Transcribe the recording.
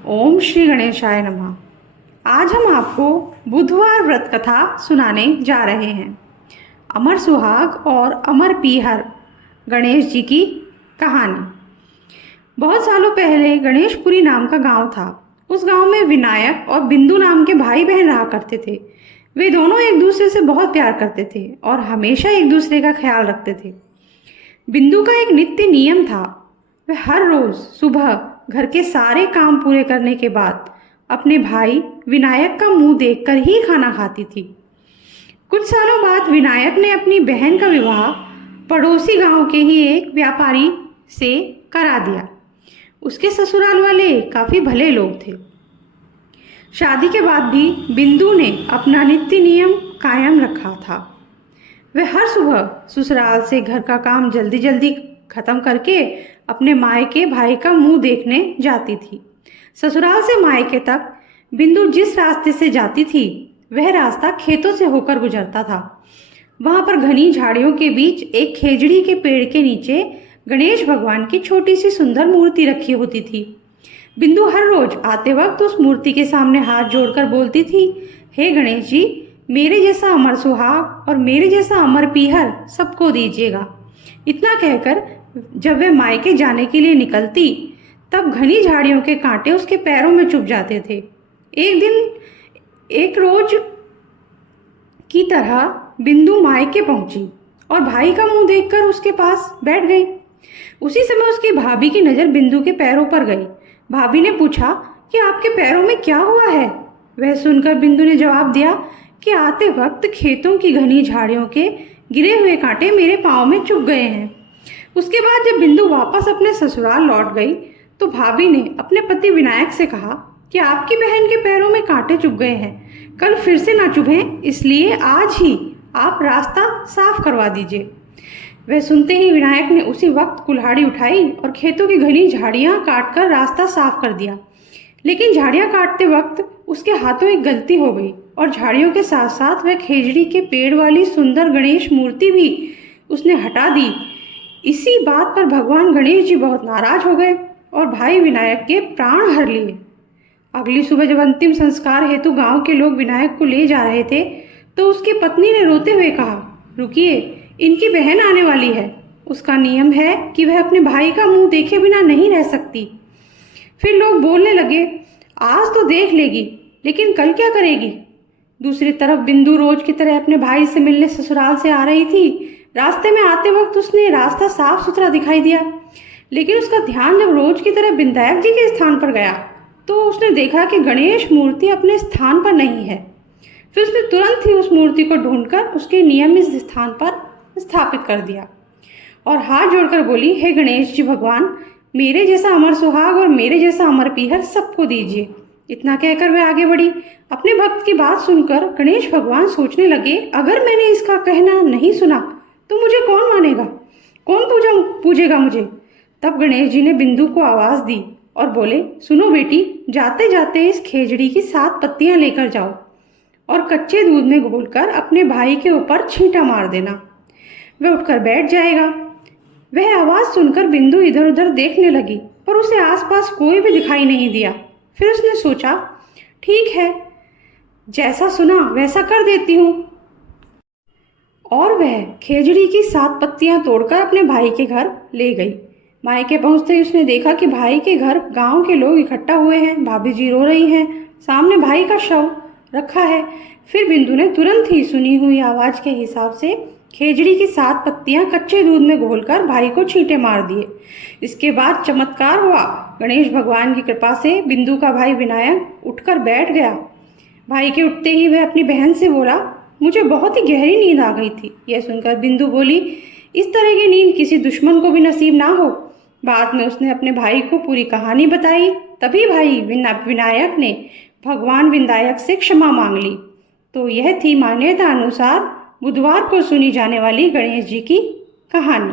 ओम श्री गणेशाय नमः। आज हम आपको बुधवार व्रत कथा सुनाने जा रहे हैं। अमर सुहाग और अमर पीहर गणेश जी की कहानी। बहुत सालों पहले गणेशपुरी नाम का गांव था। उस गांव में विनायक और बिंदु नाम के भाई बहन रहा करते थे। वे दोनों एक दूसरे से बहुत प्यार करते थे और हमेशा एक दूसरे का ख्याल रखते थे। बिंदु का एक नित्य नियम था। वह हर रोज सुबह घर के सारे काम पूरे करने के बाद अपने भाई विनायक का मुंह देखकर ही खाना खाती थी। कुछ सालों बाद विनायक ने अपनी बहन का विवाह पड़ोसी गांव के ही एक व्यापारी से करा दिया। उसके ससुराल वाले काफी भले लोग थे। शादी के बाद भी बिंदु ने अपना नित्य नियम कायम रखा था। वह हर सुबह ससुराल से घर का काम जल्दी जल्दी खत्म करके अपने मायके भाई का मुंह देखने जाती थी। ससुराल से मायके तक बिंदु जिस रास्ते से जाती थी वह रास्ता खेतों से होकर गुजरता था। वहां पर घनी झाड़ियों के बीच एक खेजड़ी के पेड़ के नीचे गणेश भगवान की छोटी सी सुंदर मूर्ति रखी होती थी। बिंदु हर रोज आते वक्त उस मूर्ति के सामने हाथ जोड़कर बोलती थी, हे गणेश जी, मेरे जैसा अमर सुहाग और मेरे जैसा अमर पीहर सबको दीजिएगा। इतना कहकर जब वह मायके जाने के लिए निकलती तब घनी झाड़ियों के कांटे उसके पैरों में चुभ जाते थे। एक रोज की तरह बिंदु मायके पहुंची और भाई का मुंह देखकर उसके पास बैठ गई। उसी समय उसकी भाभी की नज़र बिंदु के पैरों पर गई। भाभी ने पूछा कि आपके पैरों में क्या हुआ है। वह सुनकर बिंदु ने जवाब दिया कि आते वक्त खेतों की घनी झाड़ियों के गिरे हुए कांटे मेरे पाँव में चुभ गए हैं। उसके बाद जब बिंदु वापस अपने ससुराल लौट गई तो भाभी ने अपने पति विनायक से कहा कि आपकी बहन के पैरों में कांटे चुभ गए हैं, कल फिर से ना चुभें, इसलिए आज ही आप रास्ता साफ करवा दीजिए। वह सुनते ही विनायक ने उसी वक्त कुल्हाड़ी उठाई और खेतों की घनी झाड़ियां काटकर रास्ता साफ कर दिया। लेकिन झाड़ियां काटते वक्त उसके हाथों एक गलती हो गई और झाड़ियों के साथ साथ वह खेजड़ी के पेड़ वाली सुंदर गणेश मूर्ति भी उसने हटा दी। इसी बात पर भगवान गणेश जी बहुत नाराज हो गए और भाई विनायक के प्राण हर लिए। अगली सुबह जब अंतिम संस्कार हेतु गांव के लोग विनायक को ले जा रहे थे तो उसकी पत्नी ने रोते हुए कहा, रुकिए, इनकी बहन आने वाली है। उसका नियम है कि वह अपने भाई का मुंह देखे बिना नहीं रह सकती। फिर लोग बोलने लगे, आज तो देख लेगी, लेकिन कल क्या करेगी। दूसरी तरफ बिंदु रोज की तरह अपने भाई से मिलने ससुराल से आ रही थी। रास्ते में आते वक्त उसने रास्ता साफ सुथरा दिखाई दिया, लेकिन उसका ध्यान जब रोज की तरह विनायक जी के स्थान पर गया तो उसने देखा कि गणेश मूर्ति अपने स्थान पर नहीं है। फिर उसने तुरंत ही उस मूर्ति को ढूंढकर उसके नियमित स्थान पर स्थापित कर दिया और हाथ जोड़कर बोली, हे गणेश जी भगवान, मेरे जैसा अमर सुहाग और मेरे जैसा अमर पीहर सबको दीजिए। इतना कहकर वह आगे बढ़ी। अपने भक्त की बात सुनकर गणेश भगवान सोचने लगे, अगर मैंने इसका कहना नहीं सुना तो मुझे कौन मानेगा, कौन पूजेगा मुझे। तब गणेश जी ने बिंदु को आवाज दी और बोले, सुनो बेटी, जाते जाते इस खेजड़ी की 7 पत्तियां लेकर जाओ और कच्चे दूध में घोलकर अपने भाई के ऊपर छींटा मार देना। वह उठकर बैठ जाएगा। वह आवाज सुनकर बिंदु इधर उधर देखने लगी पर उसे आसपास कोई भी दिखाई नहीं दिया। फिर उसने सोचा, ठीक है, जैसा सुना वैसा कर देती हूँ। और वह खेजड़ी की 7 पत्तियां तोड़कर अपने भाई के घर ले गई। मायके पहुंचते ही उसने देखा कि भाई के घर गांव के लोग इकट्ठा हुए हैं। भाभी जी रो रही हैं, सामने भाई का शव रखा है। फिर बिंदु ने तुरंत ही सुनी हुई आवाज के हिसाब से खेजड़ी की 7 पत्तियां कच्चे दूध में घोलकर भाई को छींटे मार दिए। इसके बाद चमत्कार हुआ। गणेश भगवान की कृपा से बिंदु का भाई विनायक उठकर बैठ गया। भाई के उठते ही वह अपनी बहन से बोला, मुझे बहुत ही गहरी नींद आ गई थी। यह सुनकर बिंदु बोली, इस तरह की नींद किसी दुश्मन को भी नसीब ना हो। बाद में उसने अपने भाई को पूरी कहानी बताई। तभी भाई विनायक ने भगवान विनायक से क्षमा मांग ली। तो यह थी मान्यता अनुसार बुधवार को सुनी जाने वाली गणेश जी की कहानी।